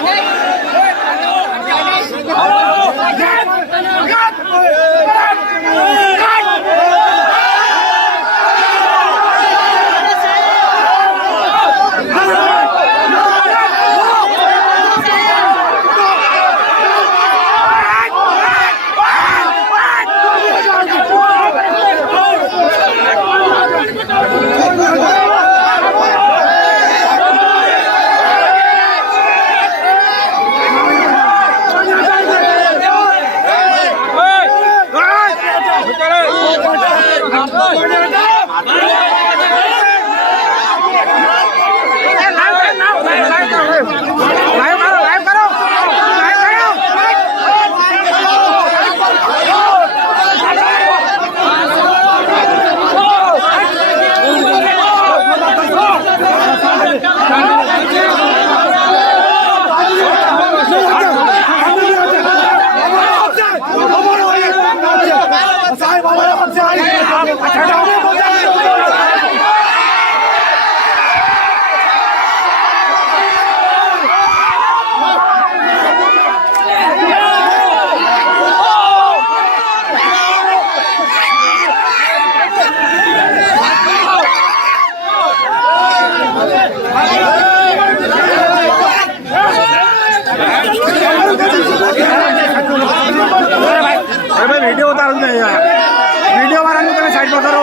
Thank you. Video ઉતારો ને યાર વીડિયો વાળાનું તમે સાઈડમાં કરો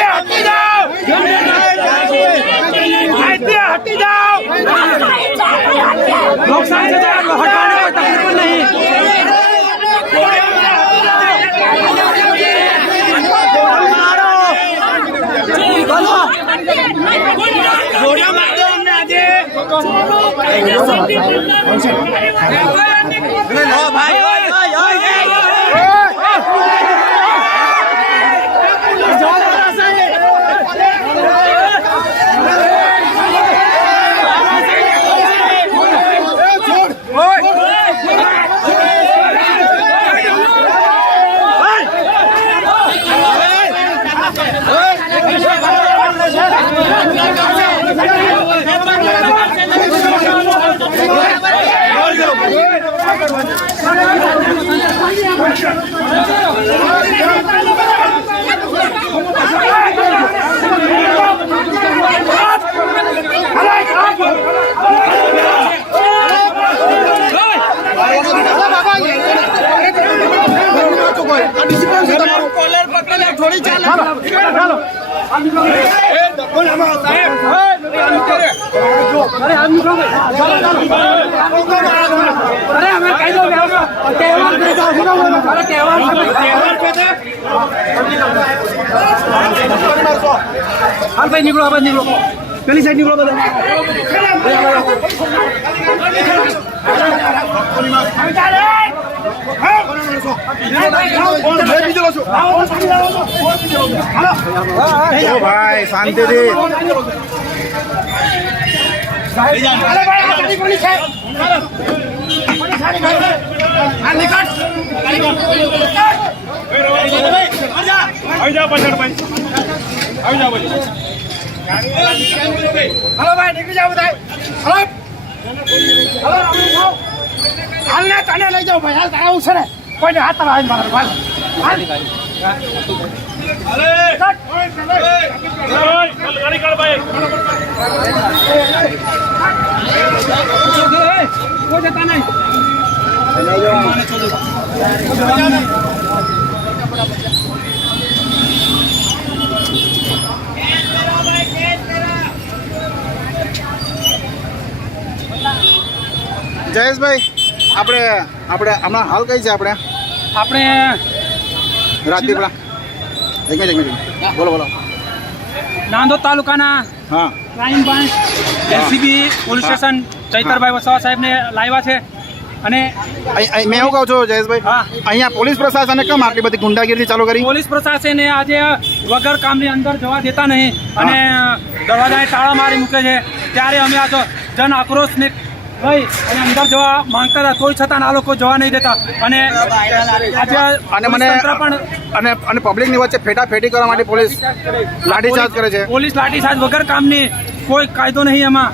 ভাই થોડી ચાલે ચાલો ચાલો હાલ ભાઈ નીકળો આ બાજુ નીકળો પેલી સાઈડ નીકળો બધા ભાઈ શાંતિથી. આવી જાઓ પાછળ ભાઈ. આવી જાઓ ભાઈ હલો ભાઈ નીકળી જાઓ બધા. હલો. હલો જાઓ. હાલને તને લઈ જાઓ ભાઈ. હાલ આવું છે ને. કોઈને હાથ આવીને મારો ભાઈ. હાલ. જયેશભાઈ આપણે આપણે હમણાં હાલ કઈ છે આપણે? આપણે રાજપીપળા એક મિનિટ એક. મિનિટ બોલો બોલો. નાંદોદ તાલુકાના હા. Crime branch LCB police station Chaitarbhai Vasava સાહેબને લાવ્યા છે. અને મેં એવું કહું છું જયેશભાઈ. અહીંયા પોલીસ પ્રશાસને કેમ આટલી બધી ગુંડાગીરી ચાલુ કરી? પોલીસ પ્રશાસને આજે વગર કામની અંદર જવા દેતા નહીં અને દરવાજાને તાળા મારી મૂકે છે. ત્યારે અમે આ તો જન આક્રોશને લઈ અને અંદર જવા માંગતા હતા તોય છતાં આ લોકો જવા નહીં દેતા. અને અને મને પણ અને અને પબ્લિકની વચ્ચે ફેટાફેટી કરવા માટે પોલીસ લાઠીચાર્જ કરે છે. પોલીસ લાઠીચાર્જ વગર કામની કોઈ કાયદો નહીં એમાં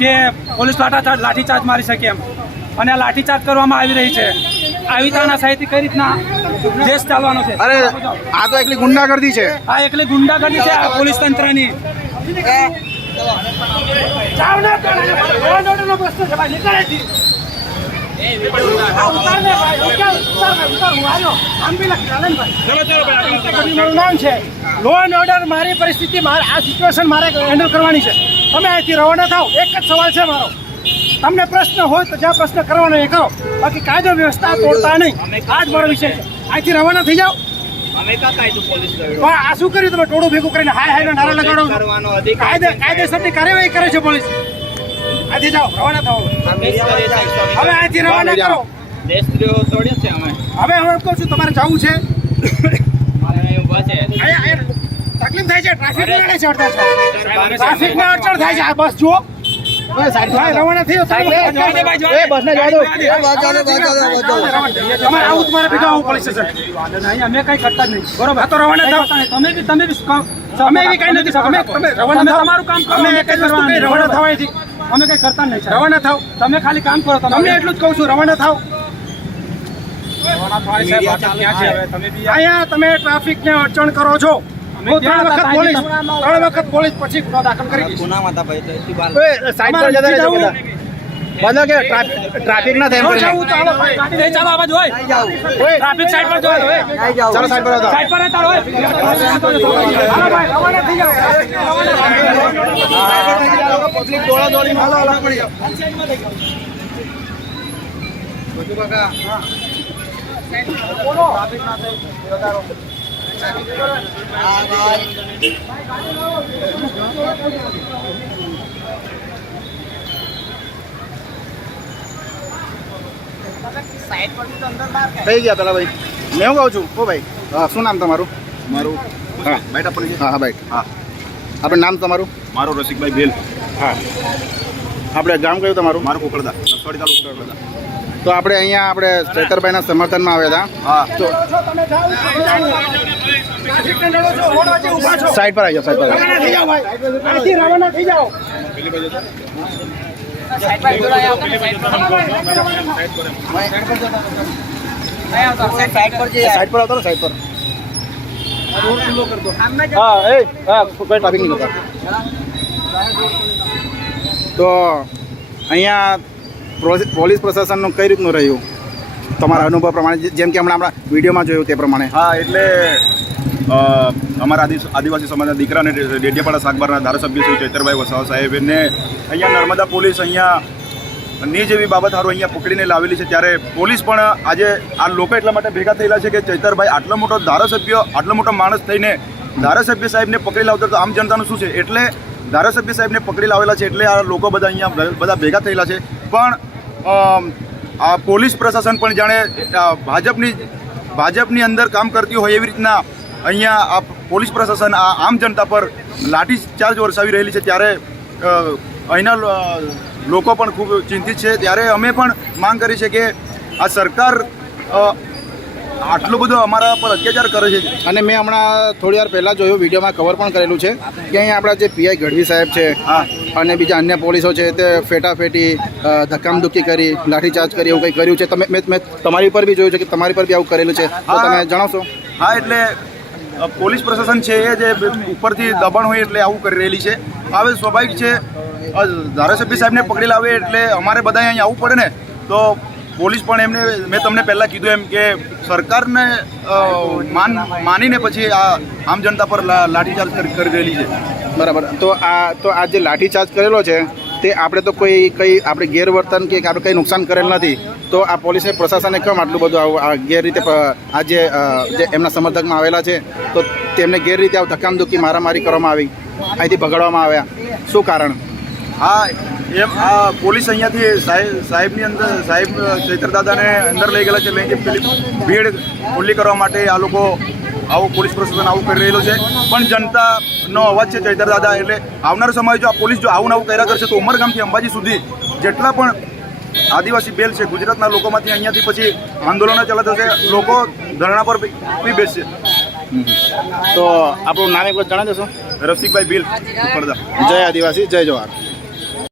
કે પોલીસ લાઠાચાર્જ લાઠીચાર્જ મારી શકે એમ. અને આ લાઠીચાર્જ કરવામાં આવી રહી છે. આવી તાના સાહિત્ય કઈ રીતના દેશ ચાલવાનો છે? અરે આ તો એકલી ગુંડાગર્દી છે. આ એકલી ગુંડાગર્દી છે આ પોલીસ તંત્રની. લો લોન ઓર્ડર મારી પરિસ્થિતિ આ સિચ્યુએશન મારે હેન્ડલ કરવાની છે તમે અહીંથી રવાના થાવ એક જ સવાલ છે મારો તમને પ્રશ્ન હોય તો જ્યાં પ્રશ્ન કરવાનો એ કરો બાકી કાયદો વ્યવસ્થા તોડતા નહીં આ જ મારો વિષય છે અહીંથી રવાના થઈ જાઓ પણ આ શું કર્યું તમે? ટોળું ભેગું કરીને હાય હાય નારા લગાડો છો? કાયદે કાયદેસરની કાર્યવાહી કરે છે પોલીસ. અહીંથી જાઓ રવાના થાઓ. હવે અહીંથી રવાના કરો. હવે હું કહું છું તમારે જવું છે. તકલીફ થાય છે ટ્રાફિક નડે છે. અડધા ટ્રાફિક ને અડચણ થાય છે. આ બસ જુઓ. રવાના થયો બસ ને તમારે આવું તમારે ભેગા આવું પોલીસ સ્ટેશન અમે કઈ કરતા જ નહીં. બરોબર. આ તો રવાના થાવ તમે બી તમે બી અમે બી કઈ નથી અમે તમે રવાના તમારું કામ કરો એક જ વસ્તુ કઈ રવાના થવા અહીંથી અમે કઈ કરતા નહીં રવાના થાવ. તમે ખાલી કામ કરો તમને એટલું જ કહું છું રવાના થાવ. અહીંયા તમે ટ્રાફિક ને અડચણ કરો છો. હું ત્રણ વખત પોલીસ ત્રણ વખત પોલીસ પછી ગુનો દાખલ કરી દઈશ સાઈડ પર જતા રહેજો બધા. બધા કે ટ્રાફિક ના થાય ન તો ભાઈ. ગાડી લઈ ચાલો આવા જ હોય. ટ્રાફિક સાઈડ પર દો હોય. ચાલો સાઈડ પર સાઈડ પર રહેતા હોય. હાલો ભાઈ રવાના થઈ જાઓ. પબ્લિક દોડા દોડી હાલો હાલો પડી જાઓ. કઈ ગયા પેલા ભાઈ? મેં હું કહું છું? ઓ ભાઈ હા શું નામ તમારું? મારું હા બાઈટ પડી હા હા ભાઈ હા. આપણે નામ તમારું? મારું રસિકભાઈ ભેલ. હા. આપણે ગામ કયું તમારું? મારું કોકળદા. સોરી તાલુકો કોકડદા તો આપણે અહીંયા આપણે ચેતરભાઈના સમર્થનમાં આવ્યા હતા. સાઈડ પર આવી જાઓ સાઈડ પર સાઈડ પર આવતો ને સાઈડ પર. હા એ હા કોઈ ટ્રાફિક નહીં તો અહીંયા પોલીસ પ્રશાસનનું કઈ રીતનું રહ્યું? તમારા અનુભવ પ્રમાણે જેમ કે હમણાં આપણા વિડીયોમાં જોયું તે પ્રમાણે. હા, એટલે અમારા આદિ આદિવાસી સમાજના દીકરા અને ડેડિયાપાડા સાગબારના ધારાસભ્ય શ્રી ચૈતરભાઈ વસાવા સાહેબ એને અહીંયા નર્મદા પોલીસ અહીંયા ની જેવી બાબત હારું અહીંયા પકડીને લાવેલી છે. ત્યારે પોલીસ પણ આજે આ લોકો એટલા માટે ભેગા થયેલા છે કે ચૈતરભાઈ આટલો મોટો ધારાસભ્ય, આટલો મોટો માણસ થઈને ધારાસભ્ય સાહેબને પકડી લાવતો તો આમ જનતાનું શું છે? એટલે ધારાસભ્ય સાહેબને પકડી લાવેલા છે. એટલે આ લોકો બધા અહીંયા બધા ભેગા થયેલા છે. પણ આ પોલીસ પ્રશાસન પણ જાણે ભાજપની ભાજપની અંદર કામ કરતી હોય એવી રીતના અહીંયા આ પોલીસ પ્રશાસન આ આમ જનતા પર લાઠીચાર્જ વરસાવી રહેલી છે ત્યારે અહીંના લોકો પણ ખૂબ ચિંતિત છે. ત્યારે અમે પણ માંગ કરી છે કે આ સરકાર આટલો બધો અમારા પર અત્યાચાર કરે છે. અને મેં હમણાં થોડી વાર પહેલાં જોયું વિડીયોમાં કવર પણ કરેલું છે કે અહીંયા આપણા જે પીઆઈ ગઢવી સાહેબ છે હા. અને બીજા અન્ય પોલીસો છે તે ફેટાફેટી ધક્કામધુક્કી કરી લાઠીચાર્જ કરી એવું કંઈ કર્યું છે? તમે મેં મેં તમારી પર બી જોયું છે કે તમારી પર બી આવું કરેલું છે? તો તમે જણાવશો? હા એટલે પોલીસ પ્રશાસન છે એ જે ઉપરથી દબાણ હોય એટલે આવું કરી રહેલી છે. હવે સ્વાભાવિક છે ધારાસભ્ય સાહેબને પકડી લાવે એટલે અમારે બધા અહીં આવવું પડે ને તો પોલીસ પણ એમને, મેં તમને પહેલાં કીધું એમ કે સરકારને માન, માનીને પછી આ આમ જનતા પર લાઠીચાર્જ કરી રહેલી છે. બરાબર. તો આ તો આ જે લાઠીચાર્જ કરેલો છે, તે આપણે તો કોઈ, કંઈ આપણે ગેરવર્તન કે આપણે કંઈ નુકસાન કરેલ નથી. તો આ પોલીસે પ્રશાસને કેમ આટલું બધું આવું, આ ગેરરીતે રીતે આ જે એમના સમર્થકમાં આવેલા છે, તો તેમને ગેરરીતે આવું ધક્કામધુક્કી મારામારી કરવામાં આવી, અહીંથી ભગાડવામાં આવ્યા. શું કારણ? હા એમ આ પોલીસ અહીંયાથી સાહેબ સાહેબની અંદર સાહેબ ચૈત્રદાદાને અંદર લઈ ગયેલા છે. લઈ કે પેલી ભીડ ખુલ્લી કરવા માટે આ લોકો આવું પોલીસ પ્રશાસન આવું કરી રહેલું છે. પણ જનતાનો અવાજ છે ચૈત્રદાદા એટલે આવનારો સમય જો આ પોલીસ જો આવું આવું કર્યા કરશે તો ઉમરગામથી અંબાજી સુધી જેટલા પણ આદિવાસી બેલ છે ગુજરાતના લોકોમાંથી અહીંયાથી પછી આંદોલનો ચાલે થશે. લોકો ધરણા પર બી બી બેસશે. તો આપણું નામ એક વખત જણાવી દેશો. રસિકભાઈ બિલ પડદા જય આદિવાસી જય જવાહર.